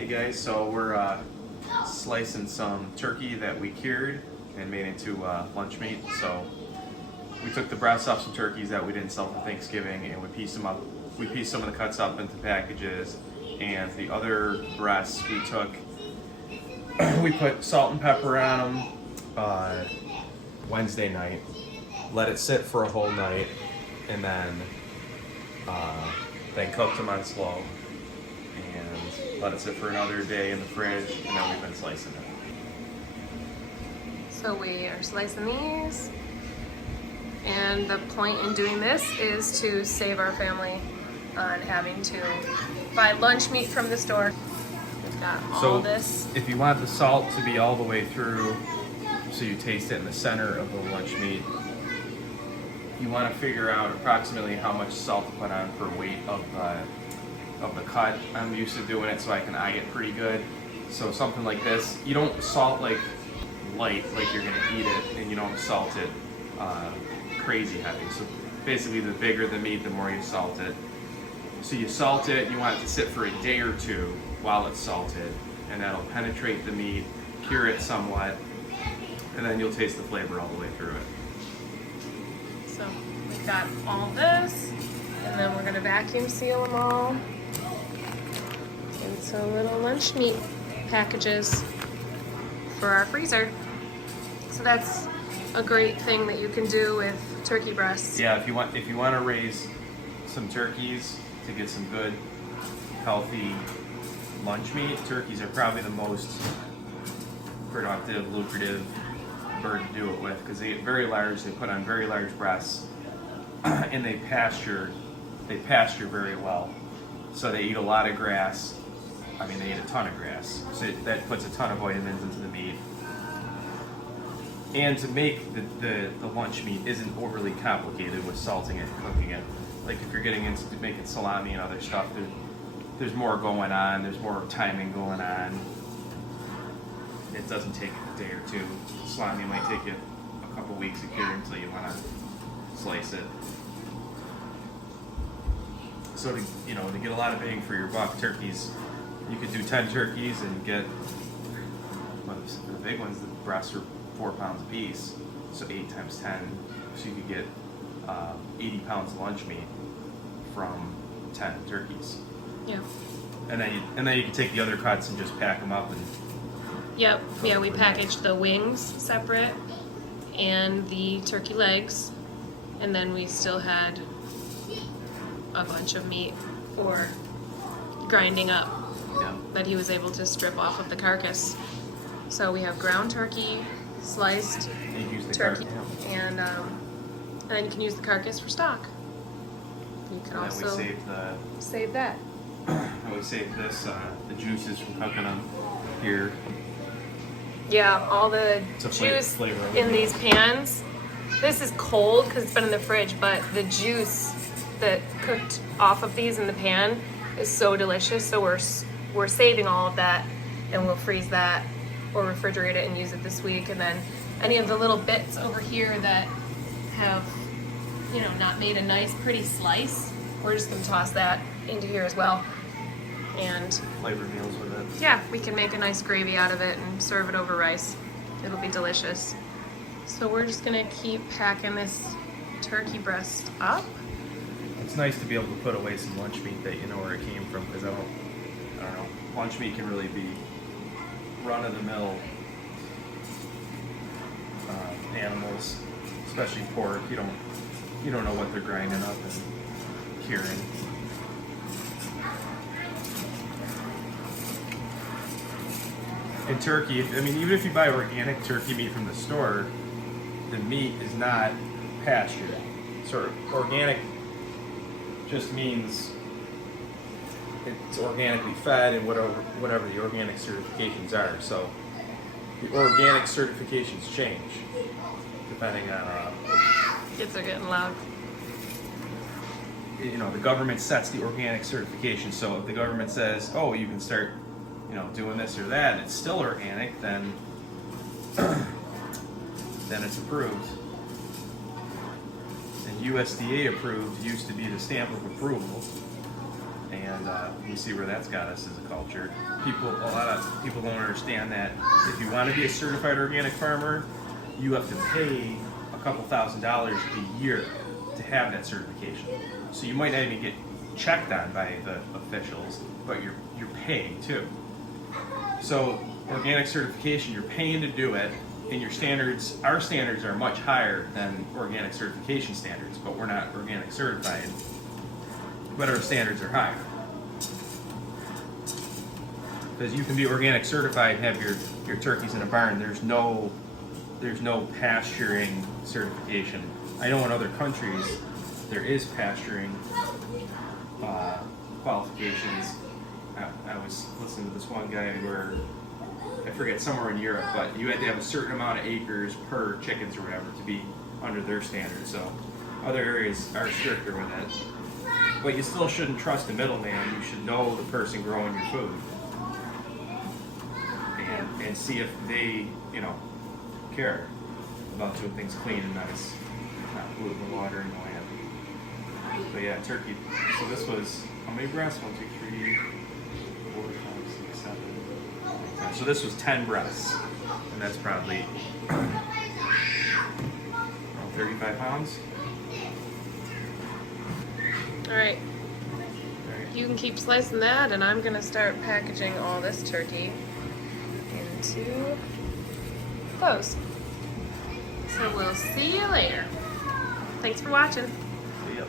Hey guys, so we're slicing some turkey that we cured and made into lunch meat. So we took the breasts off some turkeys that we didn't sell for Thanksgiving, and we pieced them up. We pieced some of the cuts up into packages, and the other breasts we took. We put salt and pepper on them Wednesday night. Let it sit for a whole night, and then cooked them on slow. And let it sit for another day in the fridge, and then we've been slicing it. So we are slicing these, and the point in doing this is to save our family on having to buy lunch meat from the store. We've got all this. If you want the salt to be all the way through, so you taste it in the center of the lunch meat, you want to figure out approximately how much salt to put on per weight of the cut. I'm used to doing it so I can eye it pretty good. So something like this, you don't salt like light, like you're gonna eat it, and you don't salt it crazy heavy. So basically, the bigger the meat, the more you salt it. So you salt it, you want it to sit for a day or two while it's salted, and that'll penetrate the meat, cure it somewhat, and then you'll taste the flavor all the way through it. So we've got all this, and then we're gonna vacuum seal them all into little lunch meat packages for our freezer. So that's a great thing that you can do with turkey breasts. Yeah, if you want to raise some turkeys to get some good, healthy lunch meat, turkeys are probably the most productive, lucrative bird to do it with, because they get very large. They put on very large breasts, and they pasture very well. So they eat a lot of grass. I mean, they eat a ton of grass. So that puts a ton of vitamins into the meat. And to make the lunch meat isn't overly complicated with salting it and cooking it. Like if you're getting into making salami and other stuff, there's more going on. There's more timing going on. It doesn't take a day or two. Salami might take you a couple weeks to cure until you want to slice it. So to get a lot of bang for your buck, turkeys, you could do 10 turkeys and get, the big ones, the breasts are 4 pounds a piece, so 8 times 10, so you could get 80 pounds of lunch meat from 10 turkeys. Yeah. And then you can take the other cuts and just pack them up and. Yep. Yeah, we packaged the wings separate and the turkey legs, and then we still had a bunch of meat for grinding up that he was able to strip off of the carcass. So we have ground turkey, sliced turkey, and then you can use the carcass for stock. You can also save that. And we saved this, the juices from cooking them here. Yeah, all the juice in these pans. This is cold because it's been in the fridge, but the juice that cooked off of these in the pan is so delicious. So we're saving all of that, and we'll freeze that or refrigerate it and use it this week. And then any of the little bits over here that have, not made a nice pretty slice, we're just gonna toss that into here as well. And flavor meals with it. Yeah, we can make a nice gravy out of it and serve it over rice. It'll be delicious. So we're just gonna keep packing this turkey breast up. It's nice to be able to put away some lunch meat that you know where it came from, because I don't know, lunch meat can really be run-of-the-mill animals, especially pork. You don't know what they're grinding up and curing. And turkey, even if you buy organic turkey meat from the store, the meat is not pastured. So organic just means it's organically fed and whatever the organic certifications are. So the organic certifications change depending on. Kids are getting loud. The government sets the organic certification. So if the government says, "Oh, you can start, doing this or that," and it's still organic, then it's approved. And USDA approved used to be the stamp of approval, and we see where that's got us as a culture. A lot of people don't understand that if you want to be a certified organic farmer, you have to pay a couple $1,000s a year to have that certification. So you might not even get checked on by the officials, but you're paying too. So organic certification, you're paying to do it, and our standards are much higher than organic certification standards, but we're not organic certified, but our standards are higher. Because you can be organic certified and have your turkeys in a barn. There's no pasturing certification. I know in other countries there is pasturing qualifications. I was listening to this one guy where, I forget, somewhere in Europe, but you had to have a certain amount of acres per chickens or whatever to be under their standards. So other areas are stricter with it. But you still shouldn't trust the middleman. You should know the person growing your food. And see if they, care about doing things clean and nice, not polluting the water and the land. But yeah, turkey. So this was, how many breasts? 1, 2, 3, 4, 5, 6, 7, 8, 10. So this was 10 breasts, and that's probably 35 pounds. All right. You can keep slicing that, and I'm gonna start packaging all this turkey into clothes. So we'll see you later. Thanks for watching. Yep.